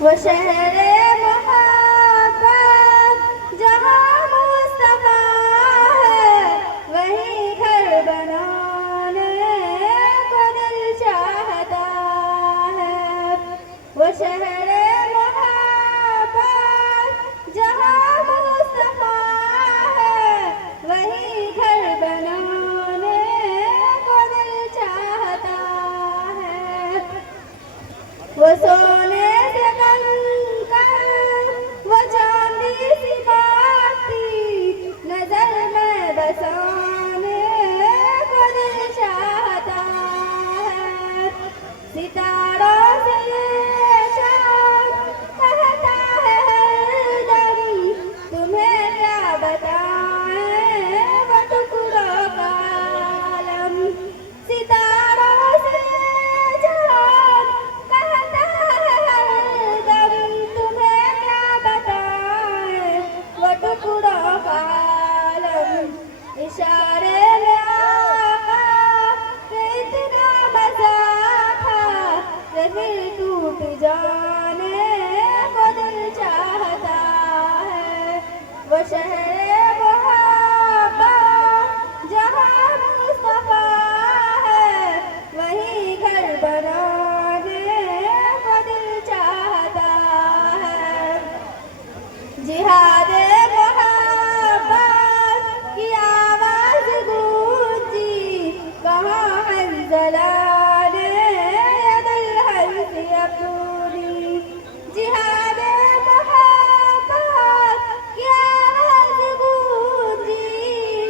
وہ شہر محبت جہاں مصطفیٰ ہے، وہیں گھر بنانے کو دل چاہتا ہے۔ وہ شہر محبت جہاں مصطفیٰ ہے، وہیں گھر بنانے کو دل چاہتا ہے۔ وہ سونے سے کم کر وہ چاندی سی بات تھی، نظر میں بسانے کو دل چاہتا ہے۔ ستاروں سے یہ چاند کہتا ہے ہر دم، تمہیں کیا بتائیں وہ ٹکڑوں کا عالم۔ ستاروں سے یہ چاند کہتا ہے ہر دم، تمہیں کیا بتائیں وہ ٹکڑوں کا عالم۔ اشارے میں آقا کہ اتنا مزہ تھا کہ پھر ٹوٹ جانے کو دل چاہتا ہے۔ وہ شہر محبت جہاں مصطفیٰ ہے، وہیں گھر بنانے کو دل چاہتا ہے۔ جہاد محبت کی آواز گونجی، کہاں حنظلہ نے ید الحرث اپنی۔ جہاد محبت کی آواز گونجی،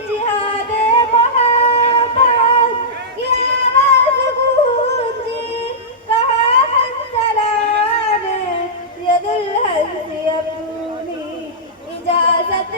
جہاد محبت کی آواز گونجی، کہاں حنظلہ نے ید الحرث اپنی۔ اجازت